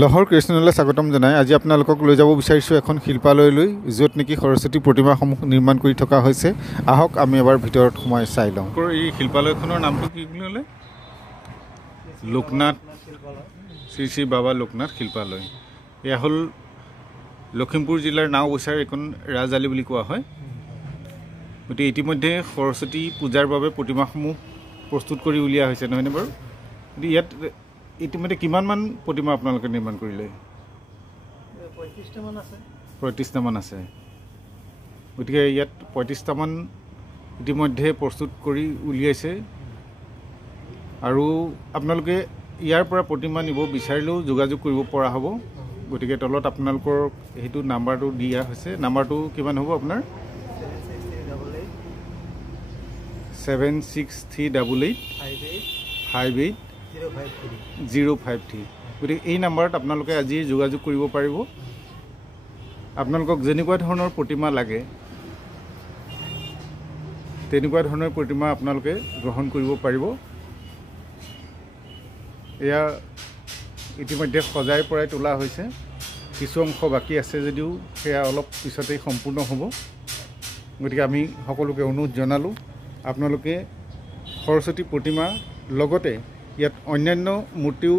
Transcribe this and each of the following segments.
লহৰ কৃষ্ণলৈ স্বাগতম জনাই আজি আপোনালোকক লৈ যাব বিচাৰিছোঁ এখন শিল্পালয়লৈ য'ত নেকি সৰস্বতী প্ৰতিমাসমূহ নিৰ্মাণ কৰি থকা হৈছে। আহক আমি এবাৰ ভিতৰত সোমাই চাই লওঁ। এই শিল্পালয়খনৰ নামটো কি বুলি ক'লে? লোকনাথ, শ্ৰী শ্ৰী বাবা লোকনাথ শিল্পালয়। এয়া হ'ল লখিমপুৰ জিলাৰ নাওবৈচাৰ এখন ৰাজআলি বুলি কোৱা হয়। গতিকে ইতিমধ্যে সৰস্বতী পূজাৰ বাবে প্ৰতিমাসমূহ প্ৰস্তুত কৰি উলিওৱা হৈছে, নহয়নে বাৰু? গতিকে ইয়াত ইতিমধ্যে কিমানমান প্ৰতিমা আপোনালোকে নিৰ্মাণ কৰিলে? 35টামান আছে। গতিকে ইয়াত 35টামান ইতিমধ্যে প্ৰস্তুত কৰি উলিয়াইছে। আৰু আপোনালোকে ইয়াৰ পৰা প্ৰতিমা নিব বিচাৰিলেও যোগাযোগ কৰিব পৰা হ'ব। গতিকে তলত আপোনালোকৰ সেইটো নাম্বাৰটো দিয়া হৈছে। নাম্বাৰটো কিমান হ'ব আপোনাৰ? 7638585053। গতিকে এই নাম্বাৰত আপোনালোকে আজি যোগাযোগ কৰিব পাৰিব। আপোনালোকক যেনেকুৱা ধৰণৰ প্ৰতিমা লাগে তেনেকুৱা ধৰণৰ প্ৰতিমা আপোনালোকে গ্ৰহণ কৰিব পাৰিব। এয়া ইতিমধ্যে সজাই পৰাই তোলা হৈছে। কিছু অংশ বাকী আছে যদিও সেয়া অলপ পিছতেই সম্পূৰ্ণ হ'ব। গতিকে আমি সকলোকে অনুৰোধ জনালোঁ, আপোনালোকে সৰস্বতী প্ৰতিমা লগতে ইয়াত অন্যান্য মূৰ্তিও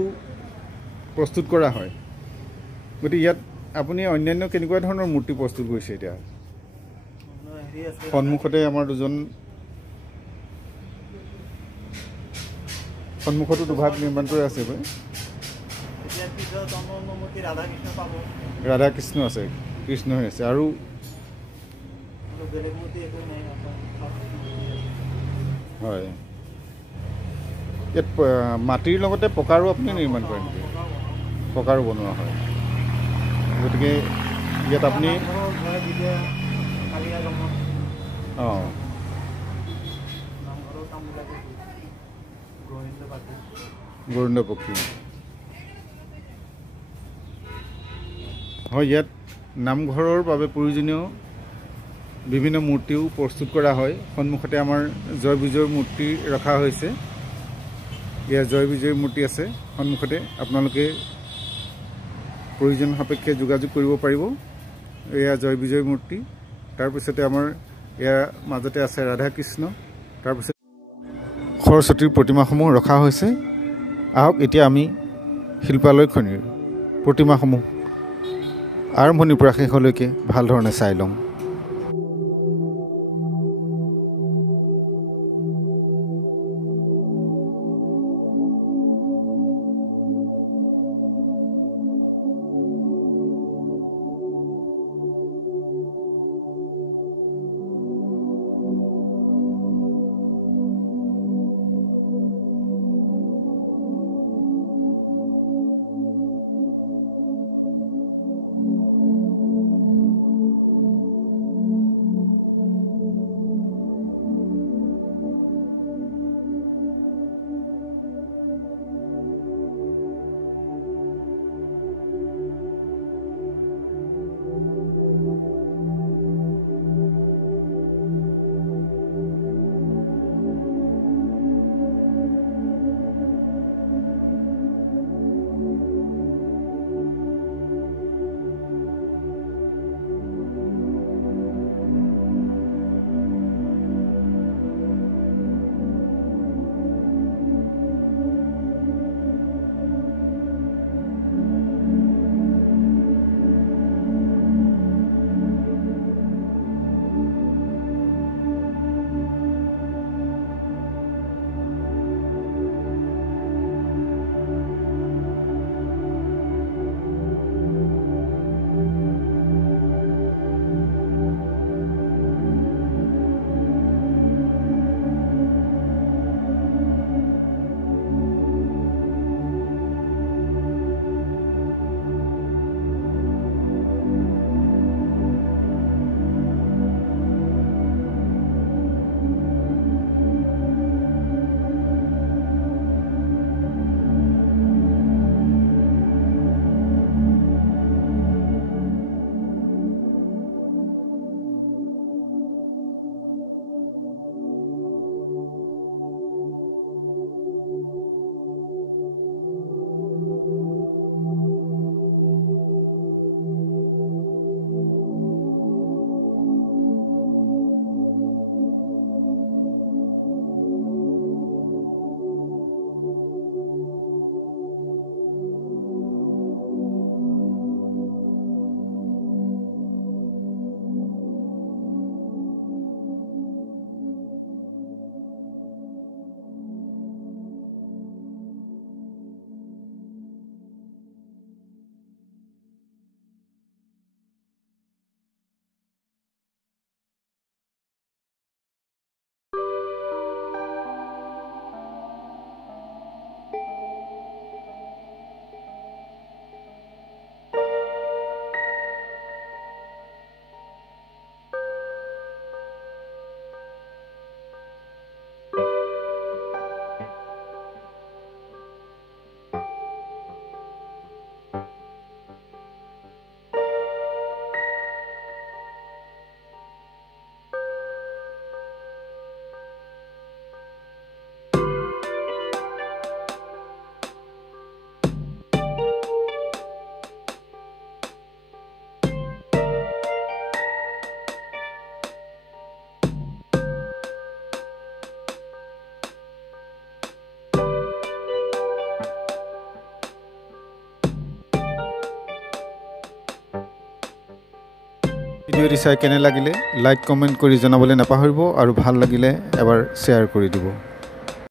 প্ৰস্তুত কৰা হয়। গতিকে ইয়াত আপুনি অন্যান্য কেনেকুৱা ধৰণৰ মূৰ্তি প্ৰস্তুত কৰিছে? এতিয়া সন্মুখতে আমাৰ সন্মুখতো দুভাগ নিৰ্মাণ কৰি আছে। ৰাধা কৃষ্ণ আছে, কৃষ্ণ হৈ আছে। আৰু হয়, ইয়াত মাটিৰ লগতে পকাৰো আপুনি নিৰ্মাণ কৰে নেকি? পকাৰো বনোৱা হয়। গতিকে ইয়াত আপুনি গৰুণ্ড পক্ষী হয়। ইয়াত নামঘৰৰ বাবে প্ৰয়োজনীয় বিভিন্ন মূৰ্তিও প্ৰস্তুত কৰা হয়। সন্মুখতে আমাৰ জয় বিজয়ৰ মূৰ্তি ৰখা হৈছে। ইয়াৰ জয় বিজয়ৰ মূৰ্তি আছে সন্মুখতে। আপোনালোকে প্ৰয়োজন সাপেক্ষে যোগাযোগ কৰিব পাৰিব। এয়া জয় বিজয় মূৰ্তি। তাৰপিছতে আমাৰ ইয়াৰ মাজতে আছে ৰাধা কৃষ্ণ। তাৰপিছত সৰস্বতীৰ প্ৰতিমাসমূহ ৰখা হৈছে। আহক এতিয়া আমি শিল্পালয়খনিৰ প্ৰতিমাসমূহ আৰম্ভণিৰ পৰা শেষলৈকে ভাল ধৰণে চাই লওঁ। ভিডিঅ'টি চাই কেনে লাগিলে লাইক কমেণ্ট কৰি জনাবলৈ নাপাহৰিব আৰু ভাল লাগিলে এবাৰ শ্বেয়াৰ কৰি দিব।